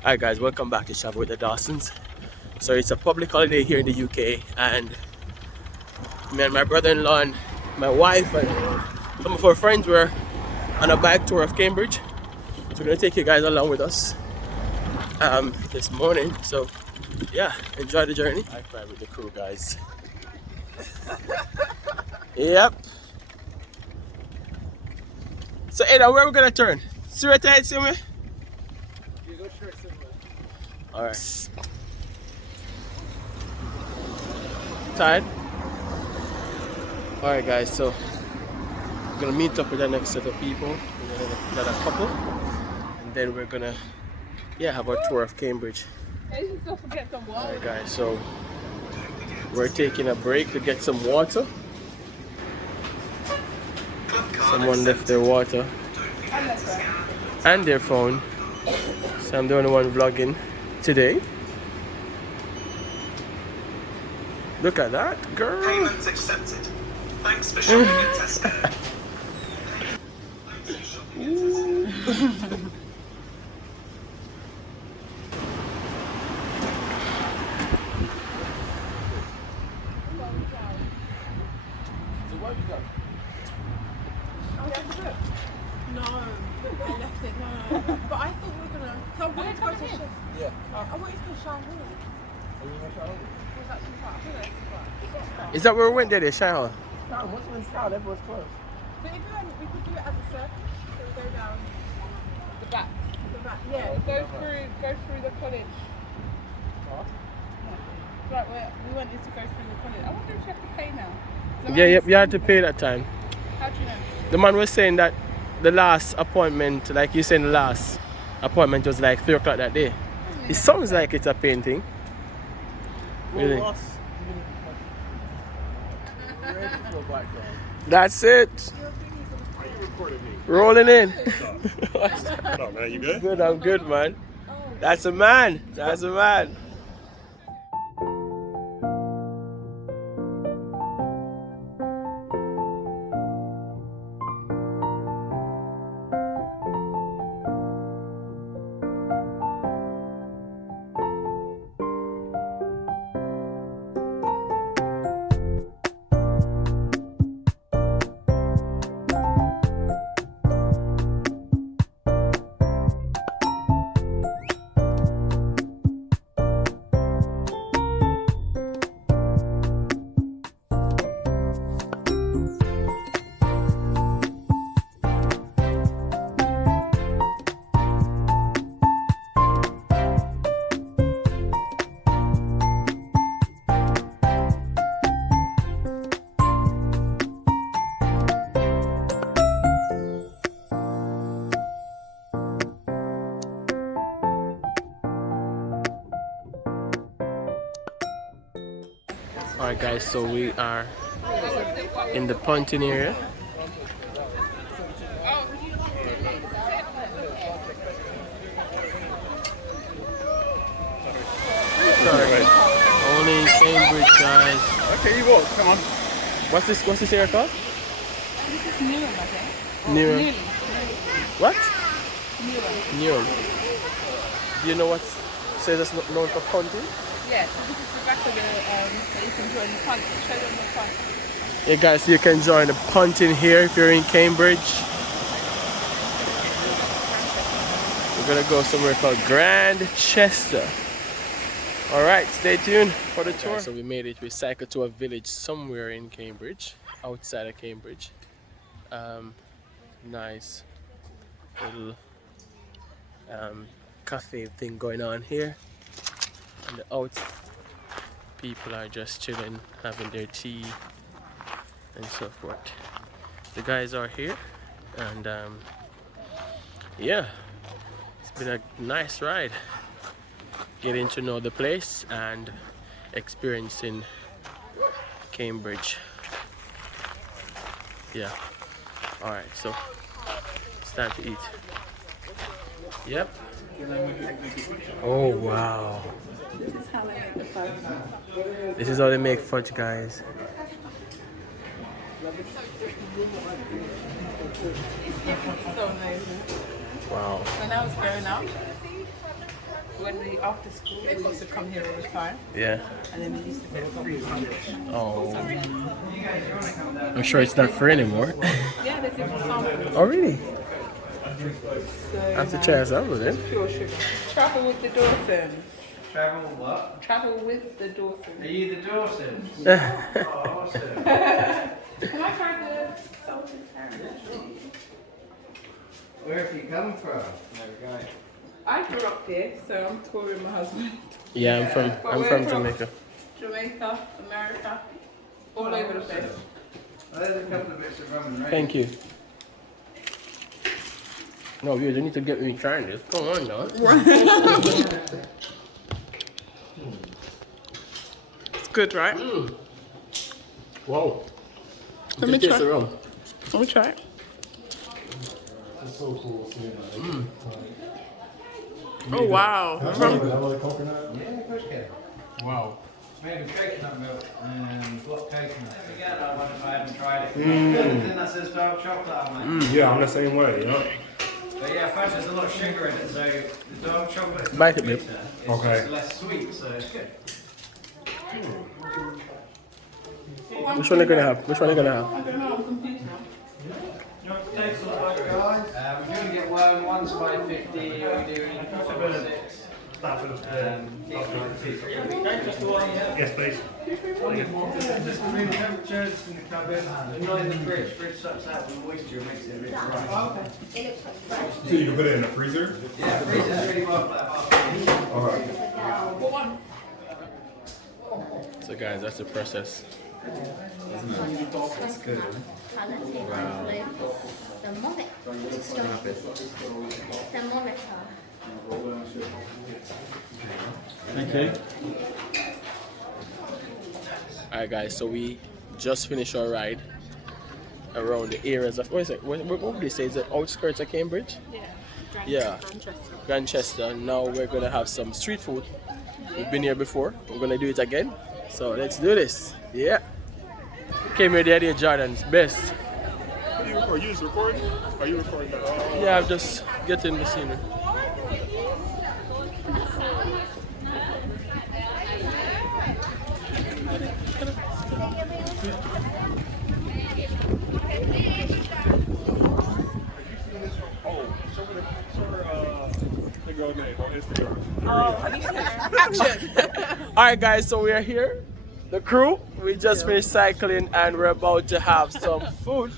Alright guys, welcome back to Travel with the Dawsons. So it's a public holiday here in the UK, and me and my brother-in-law and my wife and some of our friends were on a bike tour of Cambridge. So we're gonna take you guys along with us this morning. So yeah, enjoy the journey. I fly with the crew guys. Yep. So Ada, where are we gonna turn? Straight ahead, see me? You go straight somewhere. Alright. Tired? Alright guys, so we're gonna meet up with the next set of people, another couple, and then we're gonna have our tour of Cambridge. Alright guys, so we're taking a break to get some water. Someone left their water and their phone, so I'm the only one vlogging today. Look at that, girl. Payments accepted. Thanks for shopping at Tesco. No, I left it. No. But I thought we were gonna. So I wanted to go to. Yeah. I wanted to go to Shine Hall. Was that too far? I think that's too far. Is that where we went there, Shine Hall? No, once we're in town, everyone's closed. But if we could do it as a circle. So we go down The back. the back. Yeah. Go through the college. Like we wanted to go through the college. I wonder if you have to pay now. Yeah, you had to pay that time. How do you know? The man was saying that the last appointment, like you said, the last appointment was like 3 o'clock that day. It sounds like it's a painting. Really? That's it. Rolling in. Oh man, you good? Good, I'm good, man. That's a man. That's a man. Alright guys, so we are in the Ponting area. Sorry, only in Cambridge guys. Okay, you walk, come on. What's this area called? This is Newham, I think. Newham. What? Newham. Newham. Do you know what says it's not known for Ponting? Yeah, so this is the back of the that you can join the punt. Show them the punt. Yeah guys, you can join the Ponting here if you're in Cambridge. We're gonna go somewhere called Grand Chester. Alright, stay tuned for the tour. So we made it, we cycled to a village somewhere in Cambridge, outside of Cambridge. Nice little cafe thing going on here. And the out people are just chilling, having their tea and so forth. The guys are here, and yeah, it's been a nice ride, getting to know the place and experiencing Cambridge. Yeah. All right, so it's time to eat. Yep. Oh wow. This is how they make the fudge. This is how they make fudge, guys. So amazing. Wow. When I was growing up, when we after school we used to come here all the time, Yeah. and then we used to get free lunch. Oh. I'm sure it's not free anymore. Yeah, there's even some. Oh, really? So I have to try some of them. pure sugar. Travel with the Dawson. Travel what? Travel with the Dawson. Are you the Dawson? Oh, awesome. Can I try the salted caramel? Where have you come from? There we go. I grew up here, so I'm touring my husband. Yeah, But I'm where from from? Jamaica. Jamaica, America, all over the place. Well, there's a couple of bits of rum and Thank you. No, you don't need to get me trying this. Come on, now. It's good, right? Wow. Let me Just taste try. the rum. Let me try it. Oh wow! Yeah, of course you can. Wow. It's made with coconut milk and block coconut. Again, I wonder if I haven't tried it. Anything that says dark chocolate on it. Yeah, I'm the same way, yeah. But yeah, fudge has a lot of sugar in it, so the dark chocolate is Bite it, babe. sweeter. It's Okay. just less sweet, so it's good. Which one are you gonna have? Which one are you gonna have? I don't know. I'm confused now. You want to taste all right, guys? We're going to get one's 550, we're doing 6. Yes, please. The room temperatures in the cupboard, and not in the fridge. Fridge sucks out the moisture, makes it a bit dry. So you can put it in the freezer? Yeah, freeze is really well for that half. Alright. So guys, that's the process. Okay. Alright guys, so we just finished our ride around the areas of, what is it? What would they say? Is it outskirts of Cambridge? Yeah. Grantchester. Now we're gonna have some street food. We've been here before. We're gonna do it again. So let's do this. Yeah. Came here the other day, Jordan's best. Are you just recording? Are you recording that? Yeah, I'm just getting the scenery. The girl name on Instagram. Alright guys, so we are here. The crew, we just finished cycling and we're about to have some food.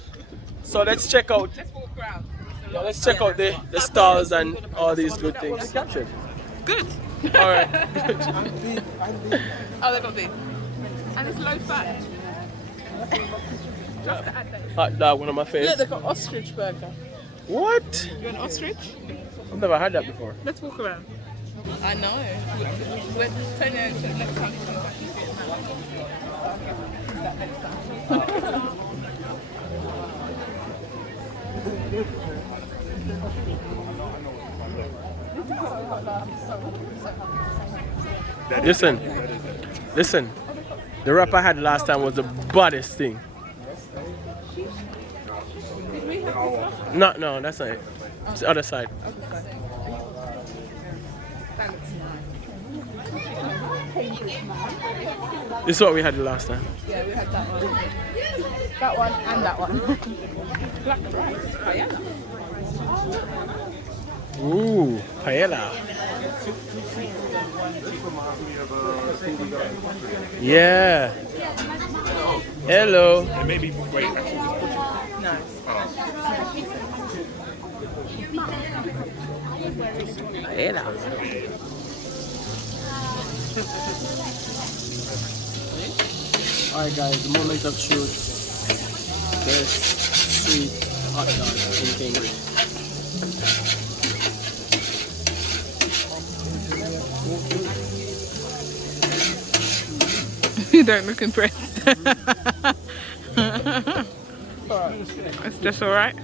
So let's check out. Let's walk around. Yeah, let's check out the stalls and all these good things. Captured. Good. Alright. Oh, they got beef. And it's low fat. Just to add that. Hot dog, one of my Yeah, favorites. they got ostrich burger. What? You want ostrich? I've never had that before. Let's walk around. I know. We're turning into the next time we come back and see it now. Is that next time? Listen. The wrap I had last time was the baddest thing. Did we have this one? No, that's not it. It's the other side. This is what we had the last time. Yeah, we had that one. That one and that one. Black rice. Paella. Ooh, paella. Yeah. Hello. And maybe, wait, actually, No. Paella. Alright guys, the moment of truth. Best street hot dog in Cambridge. You don't look impressed. It's just alright.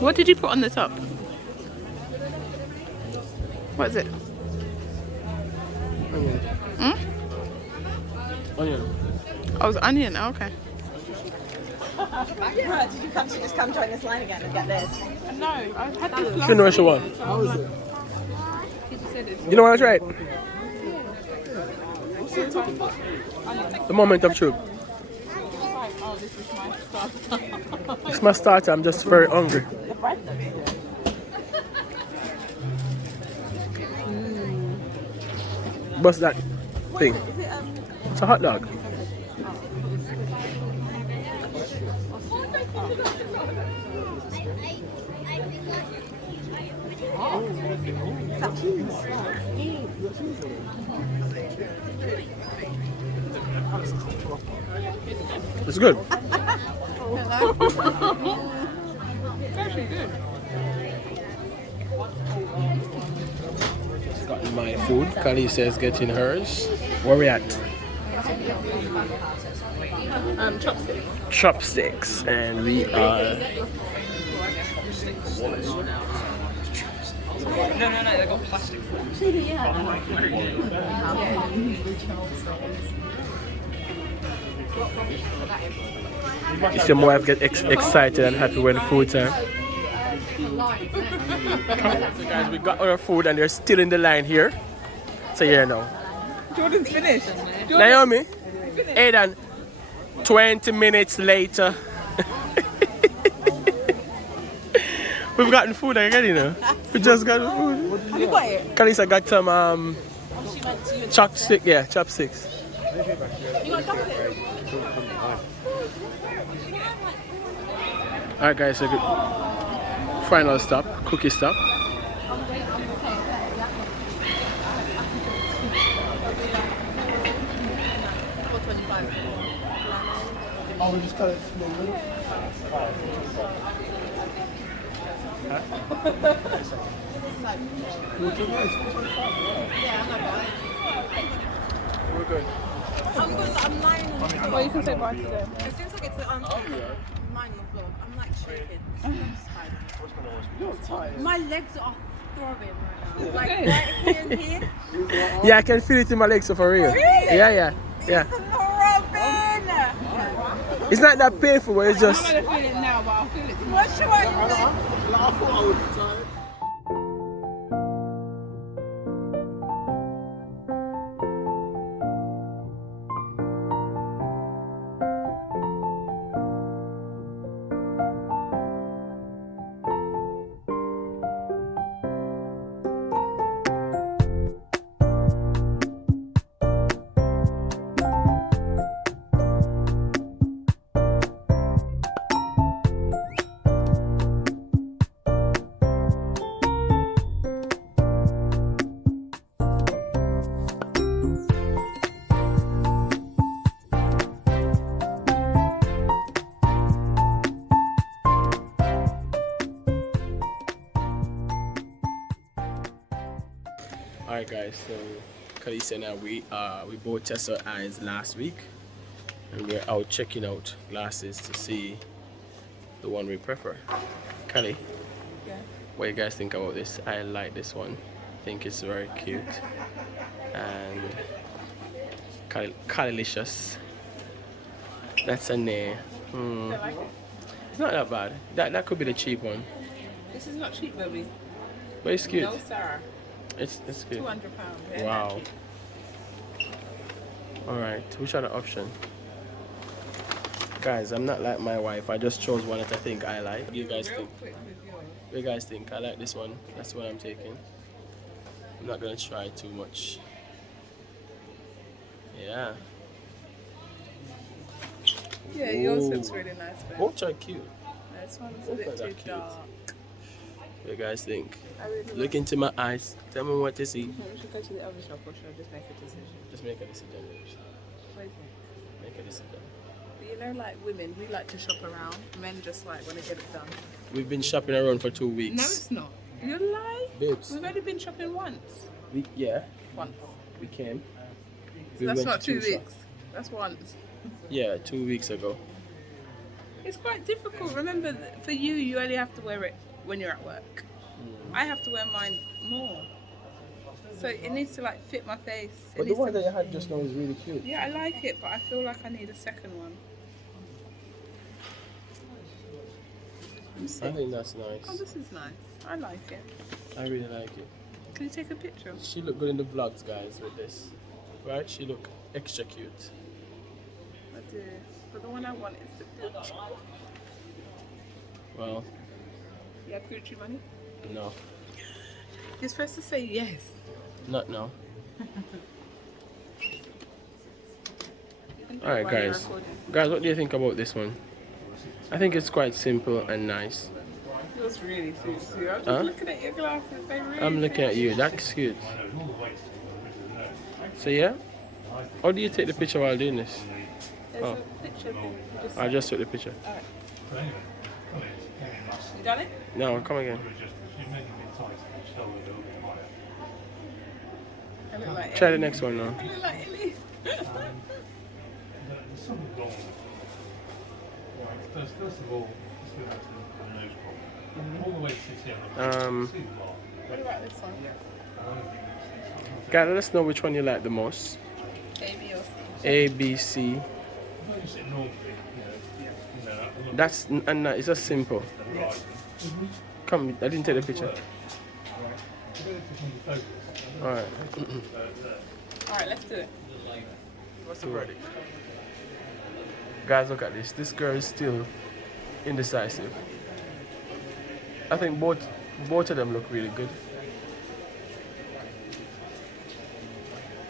What did you put on the top? What is it? Onion. Hmm? Onion. Oh, it's onion. Oh, okay. Did you come to just come join this line again and get this? No, I've had this Finish one. How is it? You don't want to try it? The moment of truth. Oh, this is my stuff. It's my starter. I'm just very hungry. What's that thing? It's a hot dog. It's good. Gotten my food. Kali says getting hers. Where we at? Chopsticks. Chopsticks, and we are. No, they got plastic forms. If your wife get excited and happy when the food time. So guys, we got our food and they're still in the line here. So here now. Jordan's finished. Naomi, Aidan, 20 minutes later. We've gotten food already now. We just got the food. Have you got it? Kalisa got some chopsticks. Yeah, chopsticks. You got it? Alright guys, so good. Final stop, cookie stop. Oh, we just cut it in the middle. We're good. I'm good. I'm lying on the floor. Well, you can say bye to them. As soon as I get to the answer, I'm lying on the floor. I'm like shaking. I'm tired. My legs are throbbing right now. Like right here and here. Yeah, I can feel it in my legs, so for real. Really? Yeah. It's throbbing. It's not that painful, but it's just. I'm gonna feel it now, but I'll feel it tomorrow. What should I do? I thought I would be tired. Alright guys, so Kalisa and I, we both tested our eyes last week and we're out checking out glasses to see the one we prefer. Kali, Yeah. what do you guys think about this? I like this one. I think it's very cute and Kalilicious. That's a name. I like it. It's not that bad. That could be the cheap one, This is not cheap, baby. but it's cute. No, sir. It's good. £200. Yeah. Wow. Alright, which other option? Guys, I'm not like my wife. I just chose one that I think I like. What do you guys Real think? quick with yours. What do you guys think? I like this one. That's what I'm taking. I'm not gonna try too much. Yeah. Yeah, yours Ooh. looks really nice, babe. Both are cute. This one's a Both bit are too cute. dark. What do you guys think? I really Look into my eyes. Tell me what to see. We should go to the other shop or should I just make a decision? Just make a decision. What do you think? Make a decision. But you know, like women, we like to shop around. Men just like want to get it done. We've been shopping around for 2 No, weeks. it's not. You're lying. Babes. We've only been shopping once. Yeah, Once. we came. So We that's went not to 2 two weeks. That's once. Yeah, 2 weeks ago. It's quite difficult. Remember, for you, you only have to wear it when you're at work. I have to wear mine more. So it needs to like fit my face. It But the needs one to- that you had just now is really cute. Yeah, I like it, but I feel like I need a second one. I think that's nice. Oh, this is nice. I like it. I really like it. Can you take a picture? She look good in the vlogs, guys, with this. Right? She look extra cute. I do. But the one I want is the Gucci. Well, You have Gucci money? no. You're supposed to say yes. Not now. You can do Alright, it while you're guys. recording. Guys, what do you think about this one? I think it's quite simple and nice. Yours really suits you. I'm just Huh? looking at your glasses. They really I'm looking at you. That's cute. So yeah? How do you take the picture while doing this? There's Oh. a picture thing. You just I just took the picture. Alright. You done it? No, come again. I look like Try the Ellie. next one now. I look like Ellie. First of all, let's go back to the nose problem. All the way to here. What about this one? Guys, let us know which one you like the most. A, B, or C? A, B, C. That's and it's just simple. Come, I didn't take the picture. Alright. Alright, let's do it. What's the verdict? Guys, look at this. This girl is still indecisive. I think both of them look really good.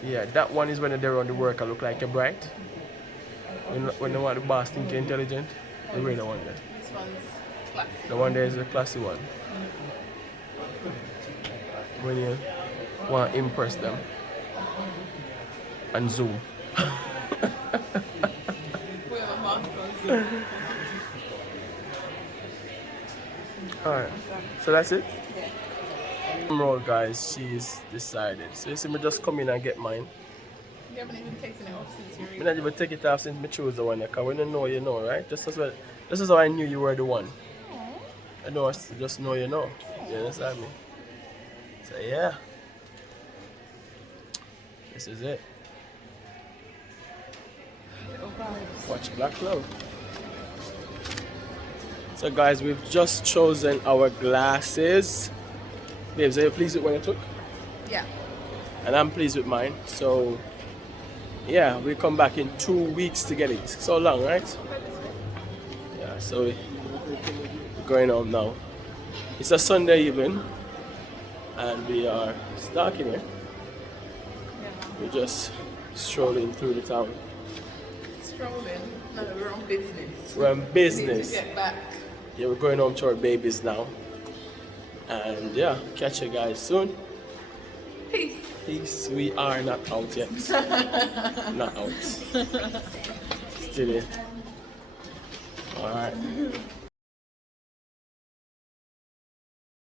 Yeah, that one is when they're on the work. I look like a bright. When they want the boss think you're intelligent, the way the one there. This one's classic. The one there is a classy one. When you want to impress them and zoom. We're a mask on. Alright, so that's it? Yeah. Roll, guys, she's decided. So you see me just come in and get mine. You haven't even taken it off since you I read. not even take it off since I chose the one, because when you know, you know, right? Just as well. This is how I knew you were the one. I know, I just know you know. You understand me? So yeah. This is it. Watch Black Love. So guys, we've just chosen our glasses. Babes, are you pleased with what I took? Yeah. And I'm pleased with mine. So yeah, we come back in 2 weeks to get it. So long, right? Yeah, so we're going home now. It's a Sunday evening and we are stuck in here. We're just strolling through the town. Strolling. No, we're on business. We're on We need business. to get back. Yeah, we're going home to our babies now. And yeah, catch you guys soon. Peace. Peace. We are not out yet. Not out. Still in. Alright.